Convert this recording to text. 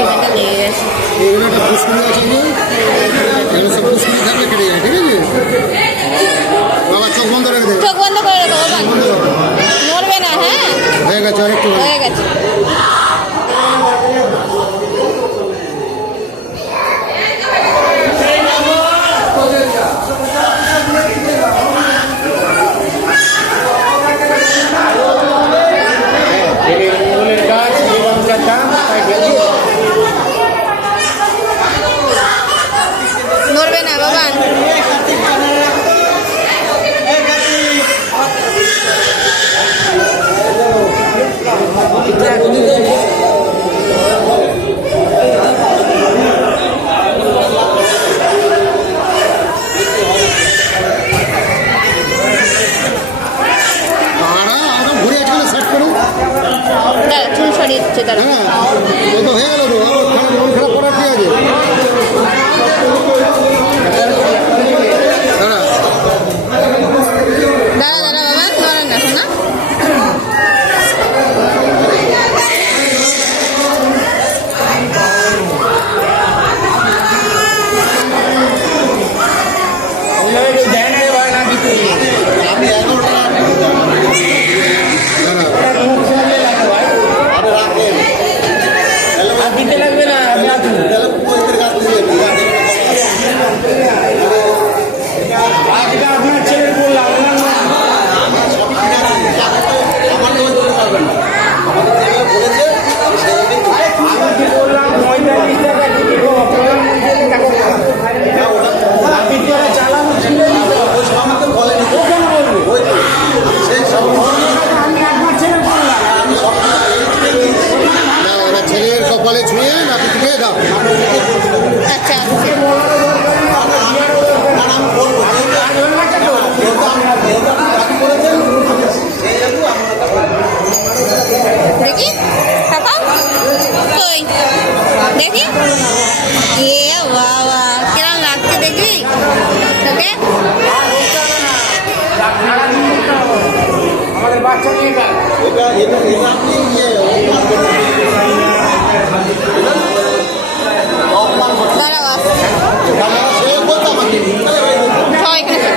এখানটা লেগে গেছে। এগুলো একটা পুষ্কুনি আছে না, এগুলো সব পুষ্কুনি থাকলে কেটে যায়, ঠিক আছে বাবা। চোখ বন্ধ রেখে দেবে, চোখ বন্ধ করে দেবো বাবা, নড়বে না। হ্যাঁ হয়ে গেছে, আরেকটু হয়ে গেছে। নড়বে না বাবা। চুল সরিয়ে দিচ্ছে তারা। হ্যাঁ এই তো হয়ে গেল তো, মন খারাপ করার কি আছে? দাঁড়া দাঁড়া বাবা, নড়েন দেখো না। কপালে ছুঁয়ে নাকি ছুঁয়ে দাও। আচ্ছা দেখি কাকা কই দেখি। এ বাবা কিরম লাগছে দেখি তোকে। আমাদের বাচ্চা দাঁড়াও সবাই এখানে